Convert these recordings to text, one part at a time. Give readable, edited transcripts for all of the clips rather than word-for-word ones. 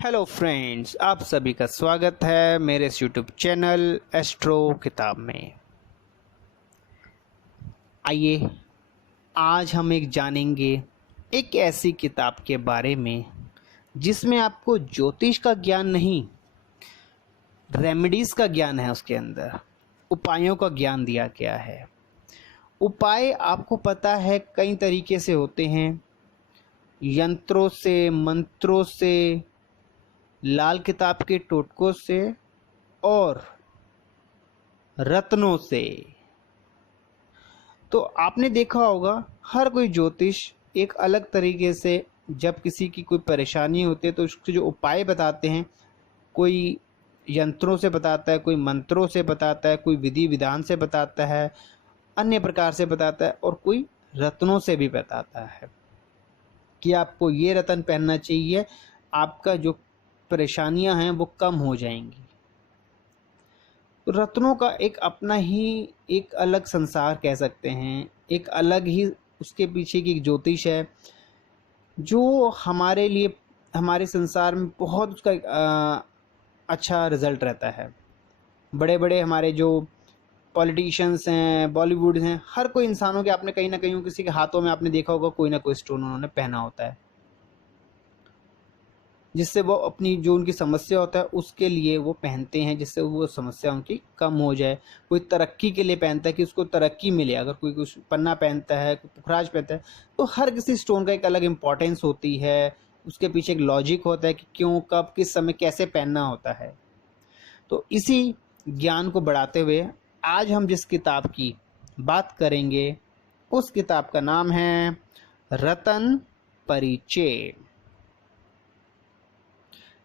Hello friends, आप सभी का स्वागत है मेरे इस यूट्यूब चैनल एस्ट्रो किताब में। आइए आज हम जानेंगे एक ऐसी किताब के बारे में जिसमें आपको ज्योतिष का ज्ञान नहीं, रेमेडीज़ का ज्ञान है। उसके अंदर उपायों का ज्ञान दिया गया है। उपाय आपको पता है कई तरीके से होते हैं, यंत्रों से, मंत्रों से, लाल किताब के टोटकों से और रत्नों से। तो आपने देखा होगा हर कोई ज्योतिष एक अलग तरीके से, जब किसी की कोई परेशानी होती है तो उसके जो उपाय बताते हैं, कोई यंत्रों से बताता है, कोई मंत्रों से बताता है, कोई विधि विधान से बताता है, अन्य प्रकार से बताता है, और कोई रत्नों से भी बताता है कि आपको ये रत्न पहनना चाहिए, आपका जो परेशानियां हैं वो कम हो जाएंगी। रत्नों का एक अपना ही एक अलग संसार कह सकते हैं, एक अलग ही उसके पीछे की एक ज्योतिष है जो हमारे लिए, हमारे संसार में बहुत उसका अच्छा रिजल्ट रहता है। बड़े बड़े हमारे जो पॉलिटिशियंस हैं, बॉलीवुड हैं, हर कोई इंसानों के आपने कहीं ना कहीं किसी के हाथों में आपने देखा होगा कोई ना कोई स्टोन उन्होंने पहना होता है, जिससे वो अपनी जो उनकी समस्या होता है उसके लिए वो पहनते हैं, जिससे वो समस्या उनकी कम हो जाए। कोई तरक्की के लिए पहनता है कि उसको तरक्की मिले। अगर कोई कुछ पन्ना पहनता है, कोई पुखराज पहनता है, तो हर किसी स्टोन का एक अलग इम्पोर्टेंस होती है, उसके पीछे एक लॉजिक होता है कि क्यों, कब, किस समय कैसे पहनना होता है। तो इसी ज्ञान को बढ़ाते हुए आज हम जिस किताब की बात करेंगे उस किताब का नाम है रतन परिचय।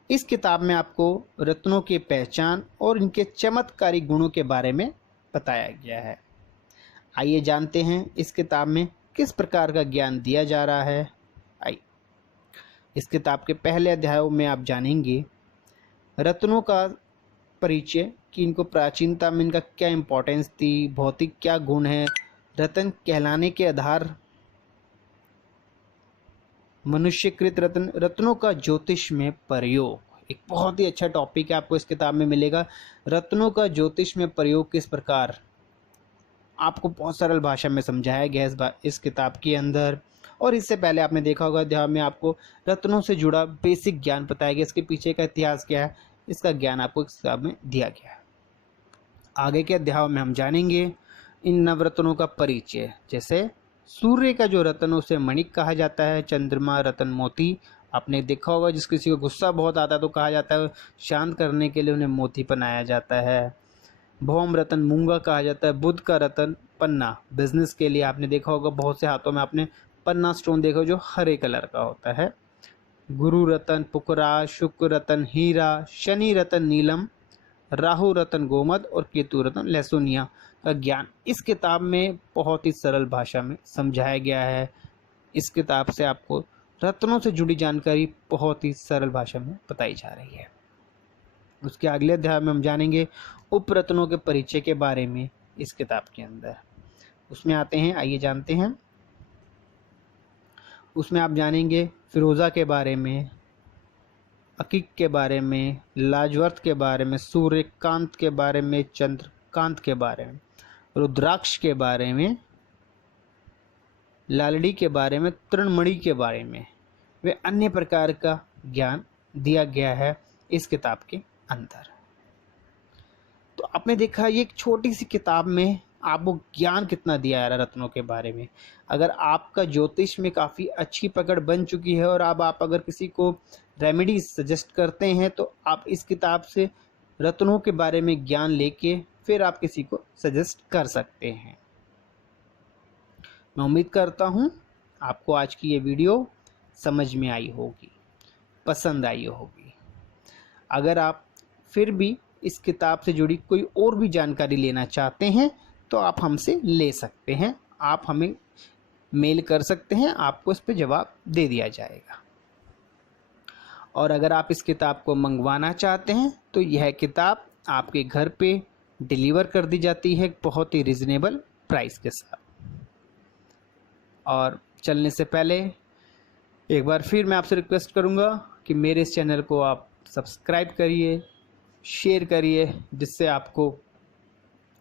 इस किताब में आपको रत्नों की पहचान और इनके चमत्कारी गुणों के बारे में बताया गया है। आइए जानते हैं इस किताब में किस प्रकार का ज्ञान दिया जा रहा है। आइए इस किताब के पहले अध्यायों में आप जानेंगे रत्नों का परिचय, कि इनको प्राचीनता में इनका क्या इम्पोर्टेंस थी, भौतिक क्या गुण है, रत्न कहलाने के आधार, मनुष्यकृत रत्न, रत्नों का ज्योतिष में प्रयोग। एक बहुत ही अच्छा टॉपिक है, आपको इस किताब में मिलेगा। रत्नों का ज्योतिष में प्रयोग किस प्रकार, आपको बहुत सरल भाषा में समझाया गया है इस किताब के अंदर। और इससे पहले आपने देखा होगा अध्याय में आपको रत्नों से जुड़ा बेसिक ज्ञान बताया गया, इसके पीछे का इतिहास क्या है, इसका ज्ञान आपको इस किताब में दिया गया है। आगे के अध्याय में हम जानेंगे इन नवरत्नों का परिचय। जैसे सूर्य का जो रत्न उसे मणिक कहा जाता है, चंद्रमा रतन मोती। आपने देखा होगा जिस किसी को गुस्सा बहुत आता है तो कहा जाता है शांत करने के लिए उन्हें मोती पहनाया जाता है। भौम रतन मूंगा कहा जाता है। बुध का रतन पन्ना, बिजनेस के लिए आपने देखा होगा बहुत से हाथों में आपने पन्ना स्टोन देखा जो हरे कलर का होता है। गुरु रतन पुकरा, शुक्र रतन हीरा, शनि रतन नीलम, राहु रतन गोमद और केतु रतन लहसुनिया का ज्ञान इस किताब में बहुत ही सरल भाषा में समझाया गया है। इस किताब से आपको रत्नों से जुड़ी जानकारी बहुत ही सरल भाषा में बताई जा रही है। उसके अगले अध्याय में हम जानेंगे उपरत्नों के परिचय के बारे में इस किताब के अंदर। उसमें आते हैं, आइए जानते हैं। उसमें आप जानेंगे फिरोजा के बारे में, अकीक के बारे में, लाजवर्त के बारे में, सूर्यकांत के बारे में, चंद्रकांत के बारे में, रुद्राक्ष के बारे में, लालड़ी के बारे में, तृणमणि के बारे में, वे अन्य प्रकार का ज्ञान दिया गया है इस किताब के अंदर। तो आपने देखा ये एक छोटी सी किताब में आपको ज्ञान कितना दिया जा रहा है रत्नों के बारे में। अगर आपका ज्योतिष में काफ़ी अच्छी पकड़ बन चुकी है और अब आप अगर किसी को रेमेडी सजेस्ट करते हैं तो आप इस किताब से रत्नों के बारे में ज्ञान लेके फिर आप किसी को सजेस्ट कर सकते हैं। मैं उम्मीद करता हूँ आपको आज की ये वीडियो समझ में आई होगी, पसंद आई होगी। अगर आप फिर भी इस किताब से जुड़ी कोई और भी जानकारी लेना चाहते हैं तो आप हमसे ले सकते हैं, आप हमें मेल कर सकते हैं, आपको इस पर जवाब दे दिया जाएगा। और अगर आप इस किताब को मंगवाना चाहते हैं तो यह किताब आपके घर पे डिलीवर कर दी जाती है बहुत ही रिजनेबल प्राइस के साथ। और चलने से पहले एक बार फिर मैं आपसे रिक्वेस्ट करूंगा कि मेरे इस चैनल को आप सब्सक्राइब करिए, शेयर करिए, जिससे आपको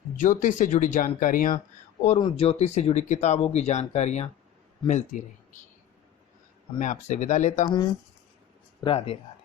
ज्योतिष से जुड़ी जानकारियाँ और उन ज्योतिष से जुड़ी किताबों की जानकारियाँ मिलती रहेंगी। मैं आपसे विदा लेता हूँ। राधे राधे।